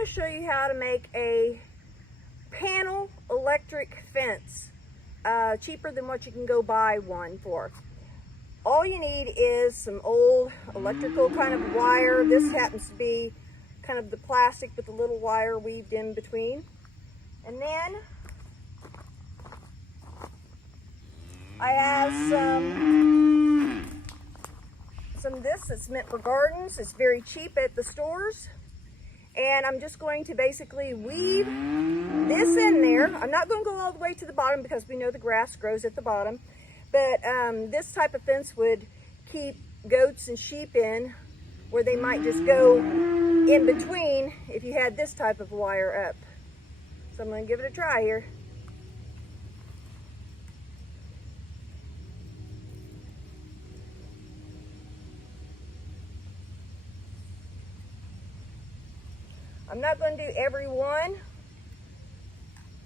going to show you how to make a panel electric fence, cheaper than what you can go buy one for. All you need is some old electrical kind of wire. This happens to be kind of the plastic with the little wire weaved in between. And then I have some of this that's meant for gardens. It's very cheap at the stores. And I'm just going to basically weave this in there. I'm not going to go all the way to the bottom because we know the grass grows at the bottom. But this type of fence would keep goats and sheep in, where they might just go in between if you had this type of wire up. So I'm going to give it a try here. I'm not going to do every one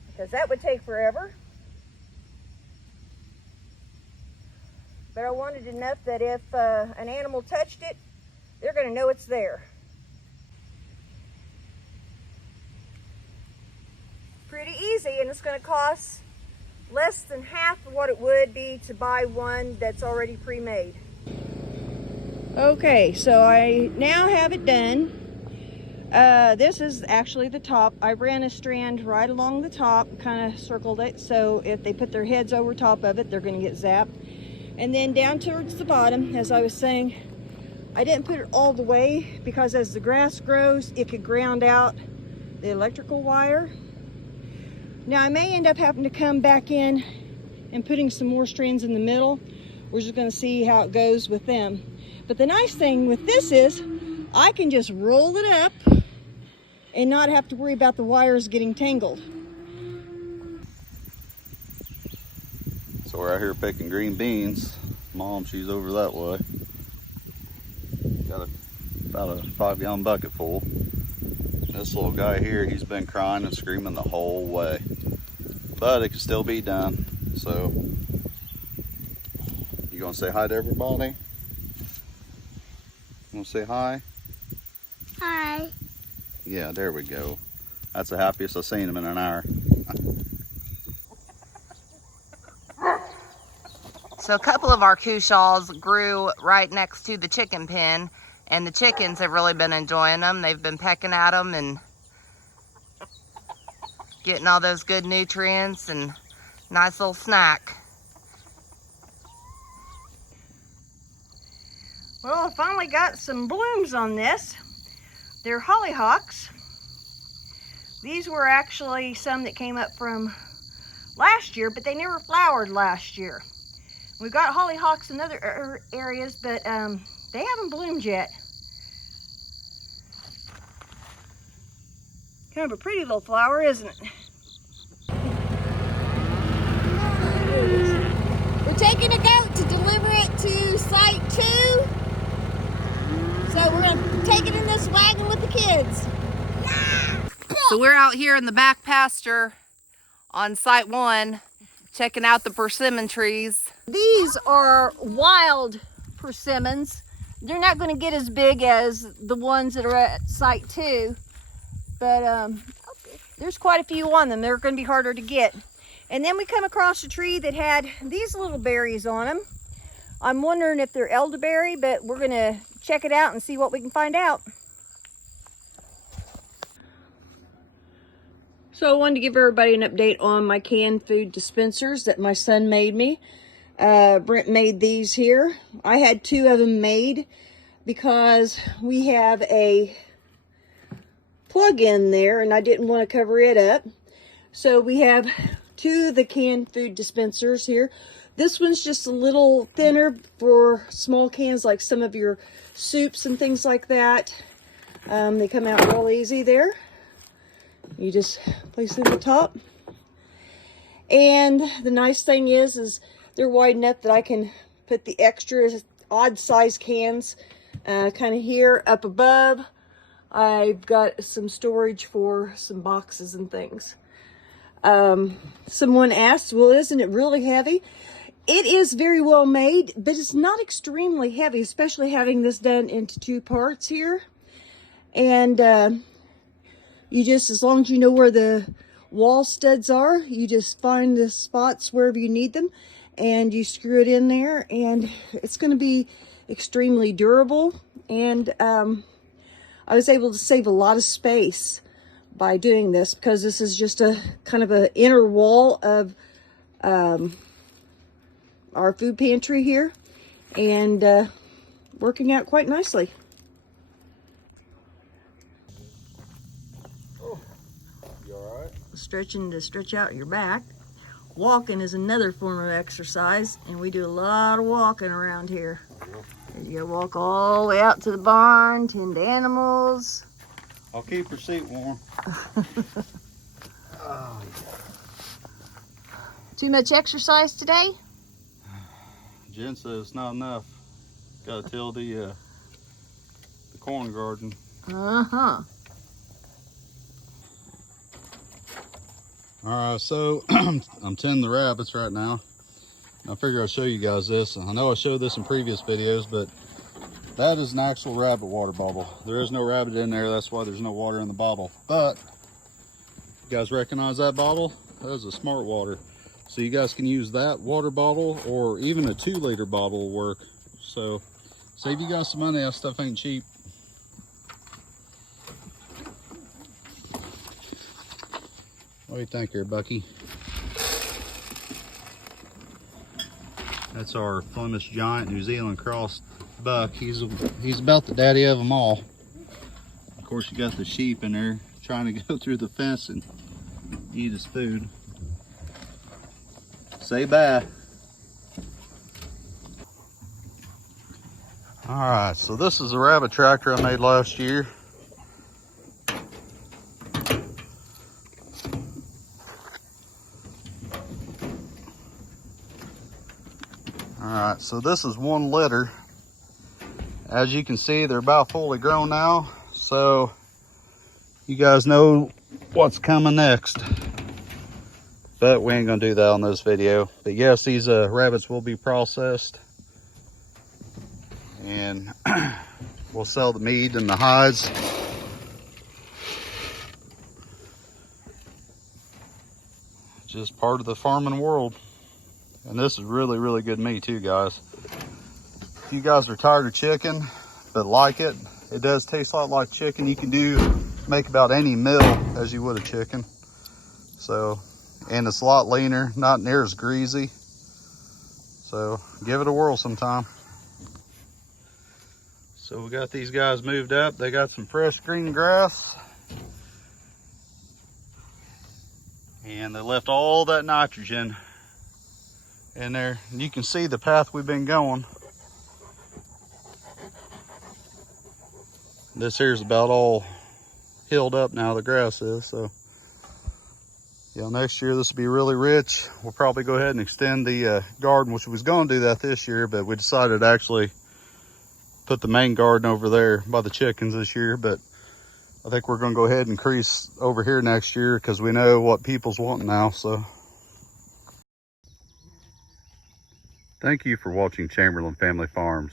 because that would take forever. But I wanted enough that if an animal touched it, they're going to know it's there. Pretty easy, and it's going to cost less than half of what it would be to buy one that's already pre-made. Okay, so I now have it done. This is actually the top. I ran a strand right along the top, kind of circled it, so if they put their heads over top of it, they're going to get zapped. And then down towards the bottom, as I was saying, I didn't put it all the way because as the grass grows, it could ground out the electrical wire. Now I may end up having to come back in and putting some more strands in the middle. We're just going to see how it goes with them. But the nice thing with this is I can just roll it up and not have to worry about the wires getting tangled. So we're out here picking green beans. Mom, she's over that way. Got about a 5-gallon bucket full. This little guy here, he's been crying and screaming the whole way. But it can still be done. So, you gonna say hi to everybody? You wanna say hi? Hi. Yeah, there we go. That's the happiest I've seen him in an hour. So a couple of our cushaws grew right next to the chicken pen, and the chickens have really been enjoying them. They've been pecking at them and getting all those good nutrients and nice little snack. Well, I finally got some blooms on this. They're hollyhocks. These were actually some that came up from last year, but they never flowered last year. We've got hollyhocks in other areas, but they haven't bloomed yet. Kind of a pretty little flower, isn't it? We're taking a goat to deliver it to site 2. So we're gonna take it in this wagon with the kids. So we're out here in the back pasture on site 1, checking out the persimmon trees. These are wild persimmons. They're not going to get as big as the ones that are at site 2, but there's quite a few on them. They're going to be harder to get. And then we come across a tree that had these little berries on them. I'm wondering if they're elderberry, but we're going to check it out and see what we can find out. So I wanted to give everybody an update on my canned food dispensers that my son made me. Brent made these here. I had 2 of them made because we have a plug in there and I didn't want to cover it up. So we have 2 of the canned food dispensers here. This one's just a little thinner for small cans like some of your soups and things like that. They come out real easy there. You just place it in the top. And the nice thing is they're wide enough that I can put the extra odd size cans kind of here up above. I've got some storage for some boxes and things. Someone asked, well, isn't it really heavy? It is very well made, but it's not extremely heavy, especially having this done into 2 parts here. And You just, as long as you know where the wall studs are, you just find the spots wherever you need them and you screw it in there, and it's going to be extremely durable. And I was able to save a lot of space by doing this, because this is just a kind of an inner wall of our food pantry here, and working out quite nicely. Oh, you all right? Stretching to stretch out your back. Walking is another form of exercise, and we do a lot of walking around here. You gotta walk all the way out to the barn, tend to animals. I'll keep your seat warm. Oh, Too much exercise today? Jen says it's not enough. Gotta till the corn garden. Uh-huh. Alright, so I'm tending the rabbits right now. I figure I'll show you guys this. I know I showed this in previous videos, but that is an actual rabbit water bottle. There is no rabbit in there, that's why there's no water in the bottle. But, you guys recognize that bottle? That is a smart water. So you guys can use that water bottle, or even a 2-liter bottle will work. So, save you guys some money, that stuff ain't cheap. What do you think here, Bucky? That's our Flemish Giant New Zealand cross buck. He's about the daddy of them all. Of course, you got the sheep in there trying to go through the fence and eat his food. Say bye. All right, so this is a rabbit tractor I made last year. Alright, so this is 1 litter. As you can see, they're about fully grown now, so you guys know what's coming next. But we ain't gonna do that on this video. But yes, these rabbits will be processed, and we'll sell the meat and the hides. Just part of the farming world. And this is really, really good meat too, guys. If you guys are tired of chicken, but like it, it does taste a lot like chicken. You can make about any meal as you would a chicken. So, and it's a lot leaner, not near as greasy. So, give it a whirl sometime. So we got these guys moved up. They got some fresh green grass. And they left all that nitrogen in there, and you can see the path we've been going. This here's about all healed up now, the grass is, so yeah, next year this will be really rich. We'll probably go ahead and extend the garden, which we was going to do that this year, but we decided to actually put the main garden over there by the chickens this year. But I think we're going to go ahead and increase over here next year, because we know what people's wanting now. So thank you for watching Chamberlain Family Farms.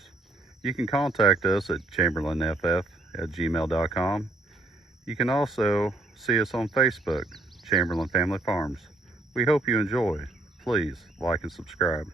You can contact us at chamberlainff@gmail.com. You can also see us on Facebook, Chamberlain Family Farms. We hope you enjoy. Please like and subscribe.